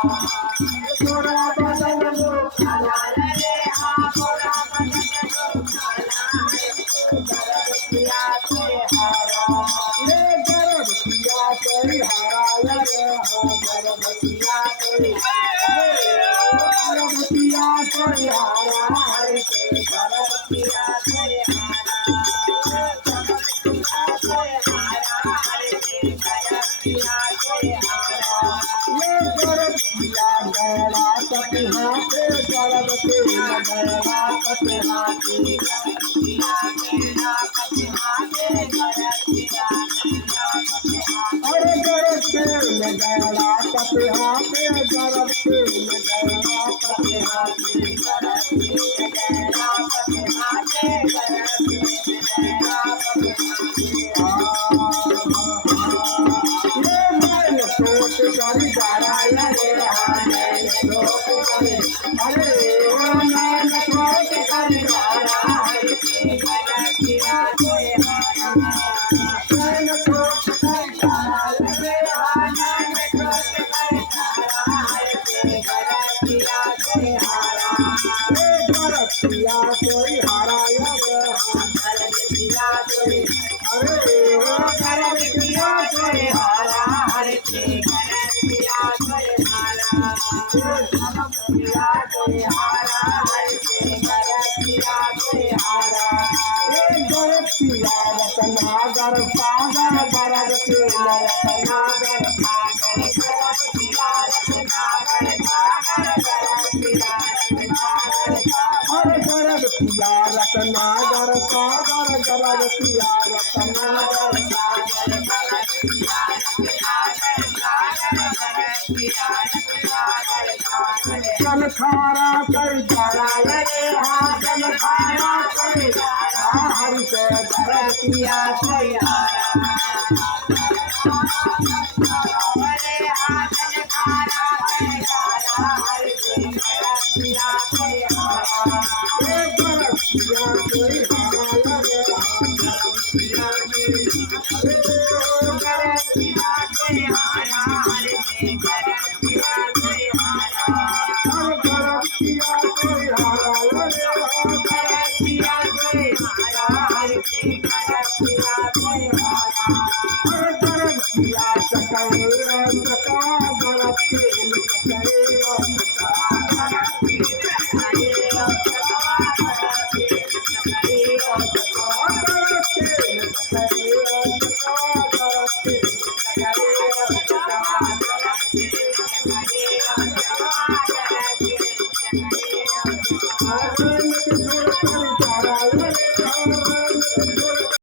गोरा बदन मुखाला रे गोरा बदन मुखाला गरब किया से हारा ये गरब किया से हारा रे गरब किया से गरब किया से हारा हरे गरब किया से हारा ये गरब किया गया कटिहा से गरब के गया कटिहा के अरे गरब के गया कटिहा पे गरब के गया कटिहा के करी गारा रे हाने लोक करे अरे ओ नाम कोट करी गारा हरे गरब किया से हारा नाम कोट करी गारा रे हाने कोट करी गारा हरे गरब किया से हारा गरब किया कोई हारा रे गरब किया कोई अरे ओ गरब किया कोई हारा हरे रतनागर सागर गरब के रतनागर सागर गरब किया रतनागर सागर गरब किया रतनागर और गरब किया रतनागर सागर गरब किया रतनागर सागर गरब किया रतनागर सागर गरब किया रतनागर सागर चल खारा कर जरा रे हां चल खारा कर जरा हरि से गरब किया से हारा रे हां चल खारा कर जरा हरि से गरब किया से हारा ये गरब किया कोई हारा रे गरब किया से हारा हरि से गरब किया से हारा गरब किया कोई हारा रे गरब किया कोई हारा हरि से गरब किया कोई हारा गरब किया सकाए सका गरब के सकाए सका गरब के सकाए सका गरब के सकाए सका गरब के सकाए सका गरब के सकाए सका गरब के सकाए सका गरब के सकाए